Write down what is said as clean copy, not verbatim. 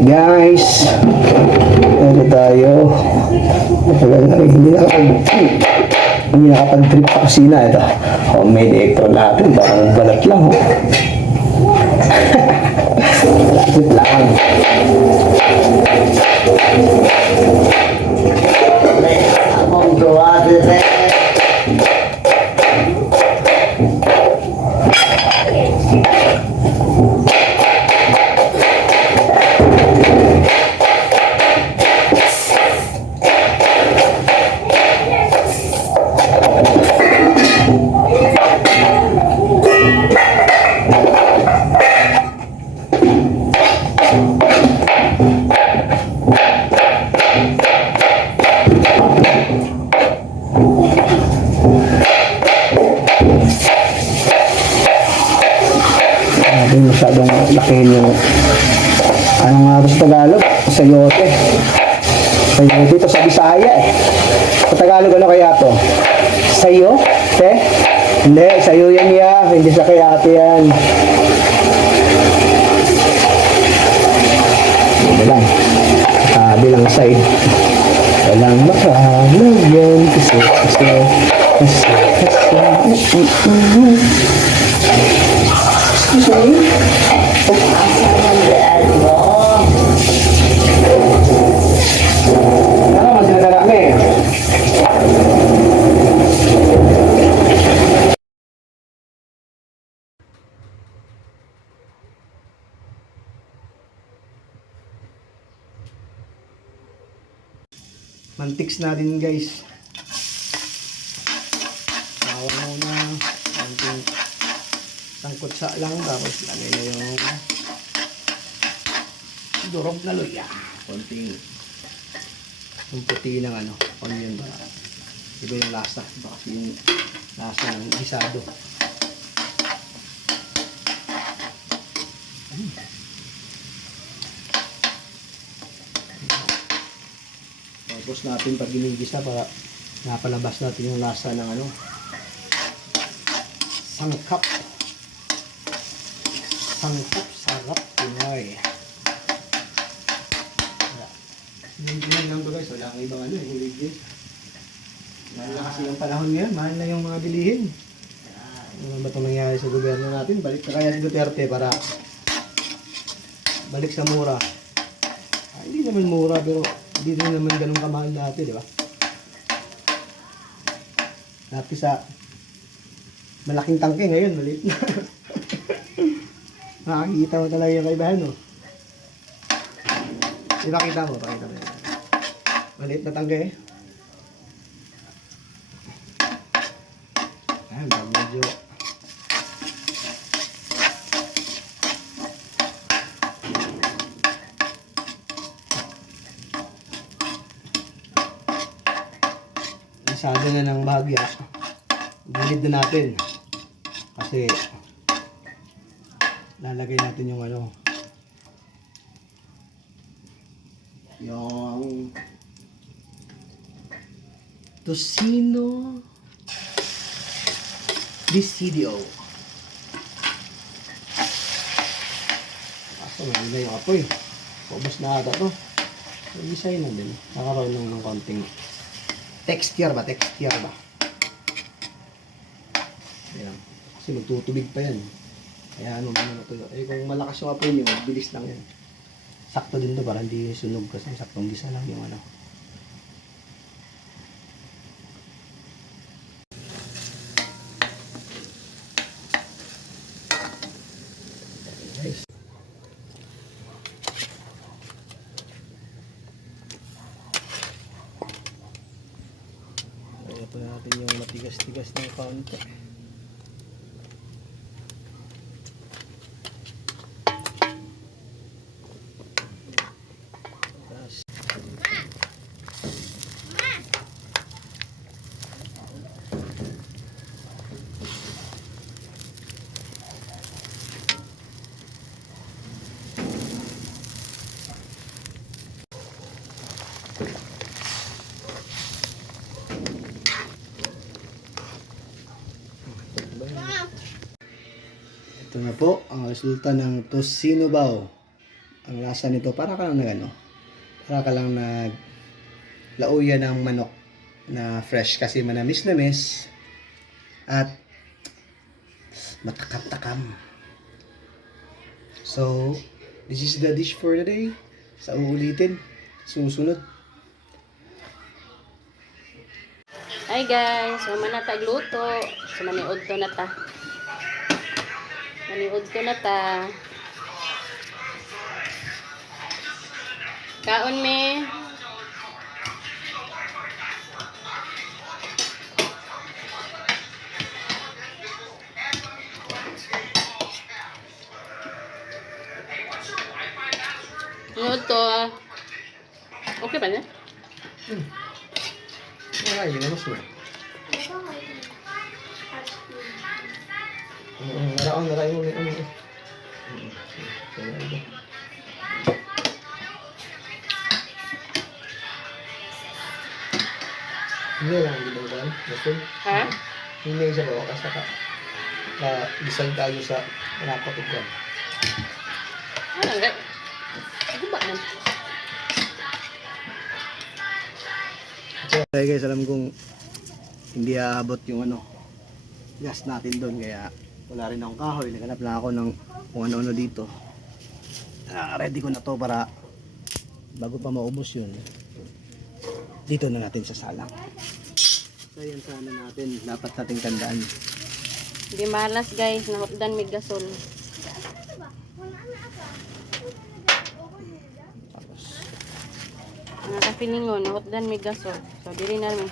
Alright guys, ano tayo? Matagal na rin, hindi nakapag-trip sa kusina. Ito, homemade apron natin, parang balat lang. Balat lang. Among gawa din. Masyadong lakihin yung anong nga sa Tagalog? Sayote. Sayote dito sa Bisaya eh. Sa Tagalog ano kaya to? Sayo? Te? Hindi, sayo yan ya. Hindi sa kayate yan. Hindi lang. Kabilang side. Walang makalagyan kasi mantiks na din guys. Sawa muna. Konting tangkutsa lang. Tapos lagay na yung durog na luya. Konting yung puti ng ano, onion. Iba yung lasa. Baka yung lasa ng gisado. Tapos natin pag ginigisa para napalabas natin yung lasa ng ano, sangkap sarap Pinoy. Hindi lang to guys, wala kang ibang ano, hindi. Mahal na kasi yung panahon ngayon, mahal na yung mga bilihin. Ano ba itong nangyari sa gobyerno natin? Balik na kaya si Duterte para balik sa mura. Hindi naman mura pero hindi rin naman ganun kamahal dati, di ba? Dati sa malaking tangke, ngayon maliit na. Nakakita mo talaga yung kaibahan, no? Pakita mo. Maliit na tangke, eh. Ayan, medyo isado na ng bahagya. Gilid na natin kasi lalagay natin yung ano, yung tocino Presidio. Kaso may na yung apoy. Paubos na ata to. Mag-isay na din. Nakaroon lang ng konting texture ba? Ayan. Kasi magtutubig pa yan. Kaya ano natuyo. Eh kung malakas yung apoy nyo, bilis lang yan. Sakto din to para hindi sunog kasi saktong bisa lang yung ano. Guys. Kaya pa natin yung matigas-tigas ng kaunti. Ito na po ang resulta ng tocino bao. Ang lasa nito, para ka lang para ka lang lauya ng manok na fresh kasi manamis-namis at matakam-takam. So, this is the dish for today. Sa uulitin, susunod. Hi guys, so manatagluto. So maniod to na ta. Maniod to na ta. Kaon me. Ano to? Okay ba na? Ay, yun mas na. Naraon mo ano. Hindi lang, hindi ba ba? Ha? Hindi siya ba? Kasi bisag tayo sa nakapatid ko. Ano nga? Ano ba na? Okay guys, alam kong hindi aabot yung gas natin doon, kaya wala rin akong kahoy. Naghanap lang ako ng kung ano-ano dito. Ready ko na to para bago pa maubos yun, dito na natin sasalang. So yan sana natin, dapat nating tandaan. Hindi malas guys, nahotdan may gasol. Tapos, Nakapiningon, nahotdan may gasol. So diri na mi.